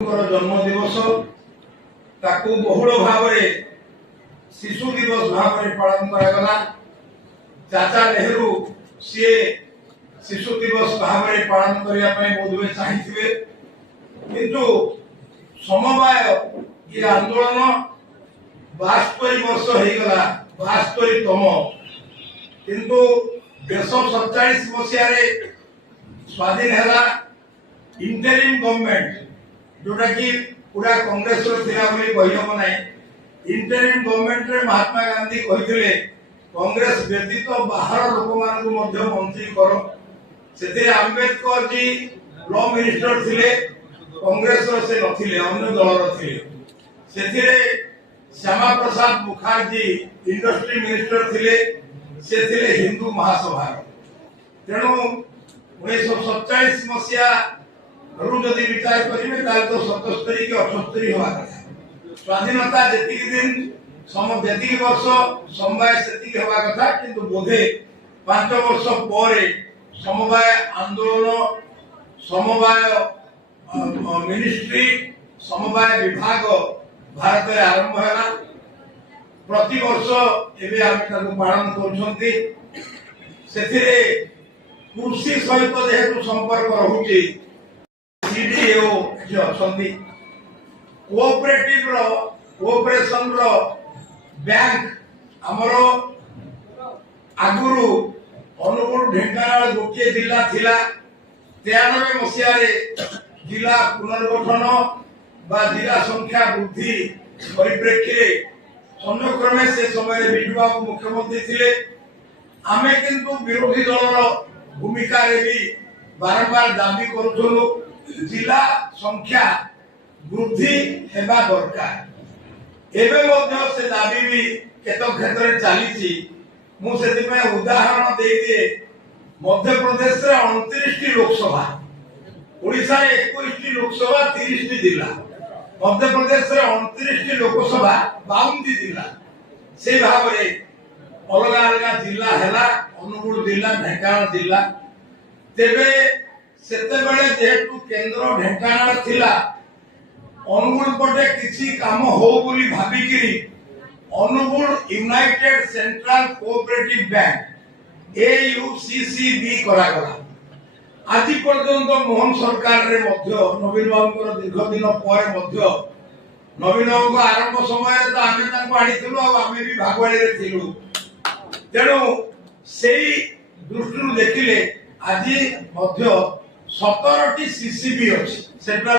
जन्म दिवस ताकू बहुल भाव शिशु दिवस भाव पालन करागला। चाचा नेहरू सी शिशु दिवस भाव पालन करने बोधवे चाहिए किंतु समवाय ये आंदोलन 72 वर्ष होगला 72तम किंतु 1947 मसीह स्वाधीन है इंटरिम गवर्नमेंट जोटा कि पूरा कांग्रेस कहब ना इंटरिम गवर्नमेंट रे महात्मा गांधी कहते कांग्रेस व्यतीत बाहर लोक मंत्री कर से आंबेडकर जी लॉ मिनिस्टर थिले कांग्रेस से नथिले अन्य दलर थिले से श्यामा प्रसाद मुखर्जी इंडस्ट्री मिनिस्टर थिले से थिले हिंदू महासभा तेणु 1947 मसीहा जदि विचार करेंगे तो 77 कि 78 हवा कथा स्वाधीनता जी दिन जी वर्ष समवाय से हवा कथा किंतु बोधे 5 वर्ष पर समवाय आंदोलन समवाय मिनिस्ट्री समवाय विभाग भारत में आरंभ है। प्रति वर्ष एवं पालन कर कृषि सहित जेहेतु संपर्क रोचे सीडीओ कोऑपरेटिव कोऑपरेशन बैंक आमर आगुरु अनुगुण ढेंकानाल गोटे जिला थिला 93 मसीह जिला पुनर्गठन बा जिला संख्या वृद्धि परिप्रेक्षी संक्रमे से समय विजु बाबू मुख्यमंत्री थिले आमे किंतु विरोधी दलर भूमिका रे भी बारंबार दाबी करूथलु जिला संख्या वृद्धि हेबा दरकार एबे मध्य से दाबी भी केतो क्षेत्र में चली मु सेति में उदाहरण दे दिए मध्य प्रदेश रे 29 लोकसभा ओडिसा रे 21 लोकसभा 30 जिला मध्य प्रदेश रे 29 लोकसभा 52 जिला से भाव रे अलग अलग जिला हैला अनुगुण जिला ढेंकानाल जिला तेबे सेते बेले जेहेतु केंद्र ढेंकानाल थिला अनुगुण पटे किछि काम हो बोली भाबी किरी अनुगुण united central cooperative bank AUCCB करा गला। आज पर्यंत मोहन सरकार रे मध्य नवीन बाबूर दीर्घ दिन पर मध्य नवीन बाबू आरंभ समय तो आमे तांको आनिथिलु आ आमे भी भागवाड़ी रे थिलु तेणु सेही दृष्टि देखिले आज मध्य 17टी CCB अछि सेंट्रल